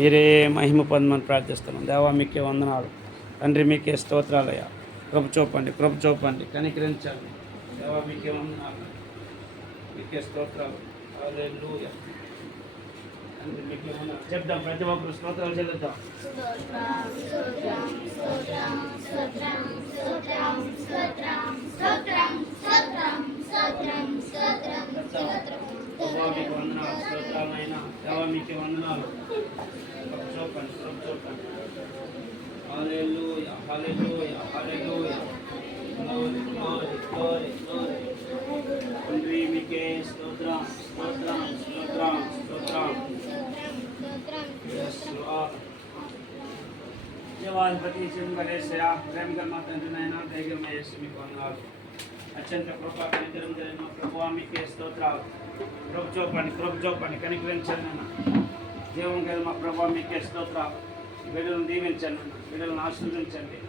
మీరే మహిమ పొందమని ప్రార్థిస్తున్నాం. దేవా మీకే వందనాలు. తండ్రి మీకే స్తోత్రాలయ్యా. కృప చూపండి, కనికరించండి. దేవా మీకే వందనాలు, మీకే స్తోత్రాలు. హల్లెలూయా. తండ్రి మీకే వందనాలు. చెప్దాం, ప్రతి ఒక్కరు స్తోత్రాలు చెల్లిద్దాం. మీకు వందనాలు, స్తోత్రాలైనా దేవా మీకే వందనాలు. చూపండి. Hallelujah, hallelujah, hallelujah. Glory, glory, glory, glory. తండ్రి మీకే స్తోత్రం, స్తోత్రం, స్తోత్రం, స్తోత్రం. yes lord. దేవాధిపతి యేసయ్యా, ప్రేమ గల మా తండ్రి నాయన, ధైర్యమయ యేసు మీకు వందనాలు. అత్యంత కృపా కనికరం జరిగిన ప్రభువా మీకే స్తోత్రాలు. కృప చూపండి, కనికరించండి అన్న. జీవం గల మా ప్రభువా మీకే స్తోత్రాలు. బిడ్డలను దీవించండి, బిడ్డలను ఆశీర్వదించండి.